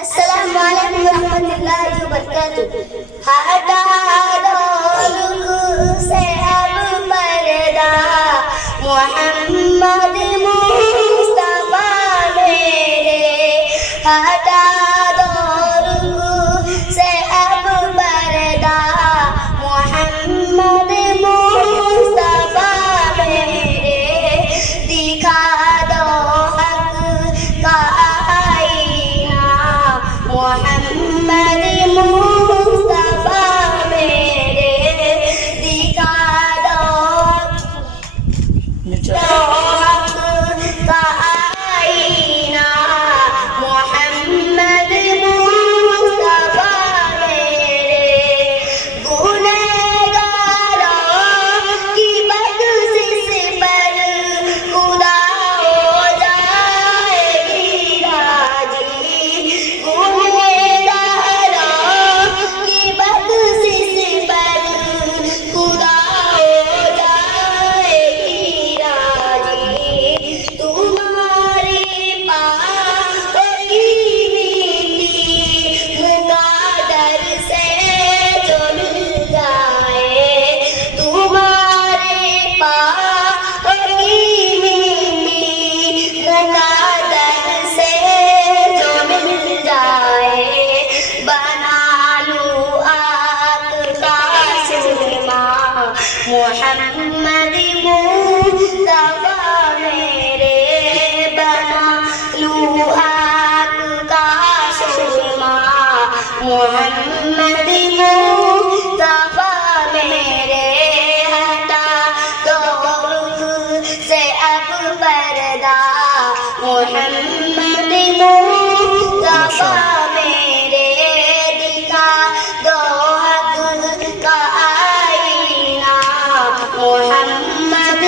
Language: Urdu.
السلام علیکم ورحمۃ اللہ وبرکاتہ. ہٹا دو رخ سے اب پردہ، محمد مصطفیٰ میرے. ہٹا دو رخ سے اب پردہ، محمد مصطفیٰ میرے. دکھا دو حق کا آئینہ، محمد مصطفیٰ میرے. دکھا دو حق کا آئینہ، محمد مصطفیٰ میرے. گنہگاروں کی بخشش پر خدا ہو جائے گی راضی. گنہگاروں کی بخشش پر خدا ہو جائے گی راضی. تمہاری پاک کی میٹھی مقدر سے جو مل جائے، تمہاری پاک کی میٹھی مقدر سے جو مل جائے. بنا لوں آپ کا سرما، محمد مصطفیٰ میرے. بنا لوں آپ کا سرما، محمد مصطفیٰ میرے. ہٹا دو رخ سے اب پردہ، محمد مصطفیٰ میرے. دکھا دو حق کا آئینہ، محمد